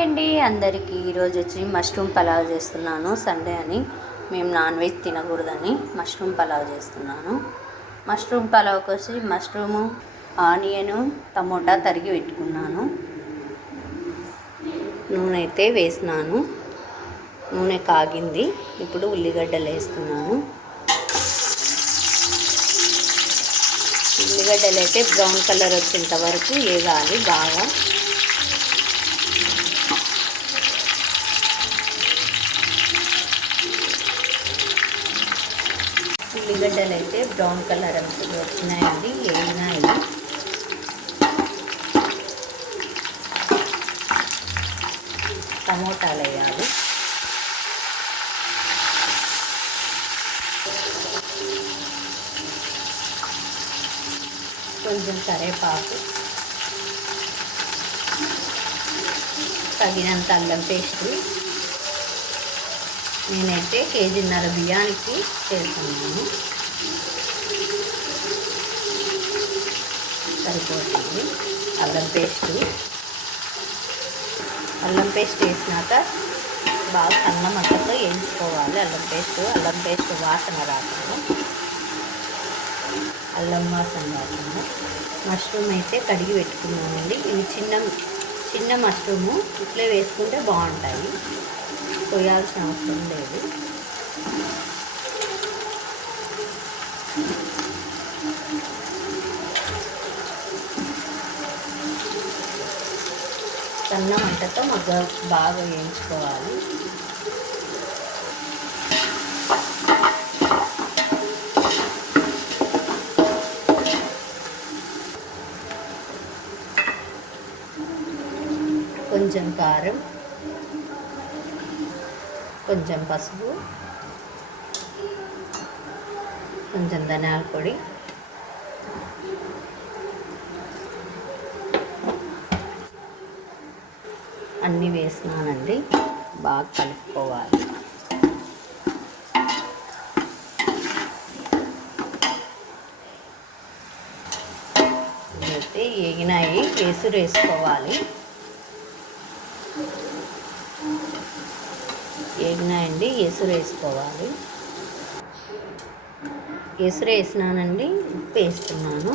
అండి అందరికీ ఈరోజు వచ్చి మష్రూమ్ పలావ్ చేస్తున్నాను. సండే అని మేము నాన్ వెజ్ తినకూడదని మష్రూమ్ పలావ్ చేస్తున్నాను. మష్రూమ్ పలావ్ వచ్చి మష్రూము, ఆనియను, టమోటా తరిగి పెట్టుకున్నాను. నూనె అయితే వేసినాను. నూనె కాగింది. ఇప్పుడు ఉల్లిగడ్డలు వేస్తున్నాను. ఉల్లిగడ్డలు అయితే బ్రౌన్ కలర్ వచ్చేంత వరకు వేగాలి బాగా. ఉల్లిగడ్డలు అయితే బ్రౌన్ కలర్ వచ్చినాయండి, వేగినాయి. టమోటాలు వేయాలి. కొంచెం కరివేపాకు, తగినంత అల్లం పేస్టు. నేనైతే కేజీన్నర బియ్యానికి చేస్తున్నాను. సరిపోతుంది. అల్లం పేస్ట్ వేసినాక బాగా సన్న మంటతో వేయించుకోవాలి. అల్లం పేస్ట్ వాసన రాకుండా, అల్లం వాసన రాకుండా. మష్రూమ్ అయితే కడిగి పెట్టుకున్నామండి. ఇవి చిన్న మష్రూము ఇట్లే వేసుకుంటే బాగుంటాయి, కొయ్యాల్సిన అవసరం లేదు. సన్న మంటతో బాగా వేయించుకోవాలి. కొంచెం కారం, కొంచెం పసుపు, కొంచెం ధనియాల పొడి, అన్నీ వేసినానండి. బాగా కలుపుకోవాలి. అయితే వేగినాయి. ఎసురు వేసుకోవాలి. వేగినాయండి, ఎసురు వేసుకోవాలి. ఎసురు వేసినానండి, ఉప్పు వేస్తున్నాను.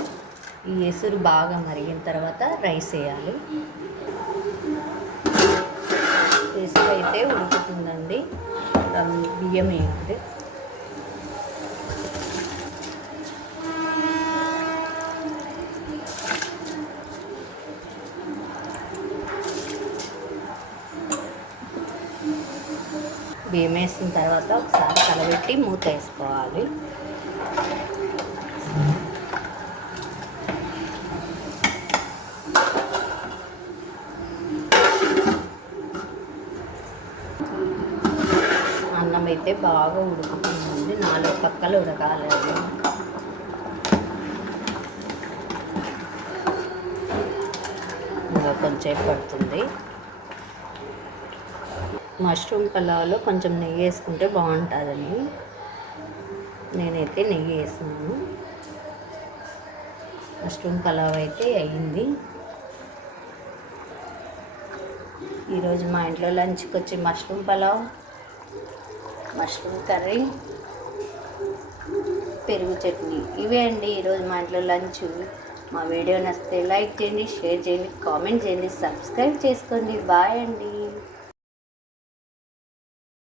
ఈ ఎసురు బాగా మరిగిన తర్వాత రైస్ వేయాలి. ఎసురు అయితే ఉడుకుతుందండి, బియ్యం వేయాలి. బియ్యం వేసిన తర్వాత ఒకసారి కలబెట్టి మూత వేసుకోవాలి. అన్నం అయితే బాగా ఉడుకుతుందండి, 4 పక్కలు ఉడకాలి. అది ఇంకా కొంచెం పడుతుంది. మష్రూమ్ పలావ్లో కొంచెం నెయ్యి వేసుకుంటే బాగుంటుందండి. నేనైతే నెయ్యి వేసినాను. మష్రూమ్ పలావ్ అయితే అయ్యింది. ఈరోజు మా ఇంట్లో లంచ్కి వచ్చి మష్రూమ్ పలావ్, మష్రూమ్ కర్రీ, పెరుగు చట్నీ. ఇవే అండి ఈరోజు మా ఇంట్లో లంచ్. మా వీడియో నచ్చితే లైక్ చేయండి, షేర్ చేయండి, కామెంట్ చేయండి, సబ్స్క్రైబ్ చేసుకోండి. బాయ్ అండి.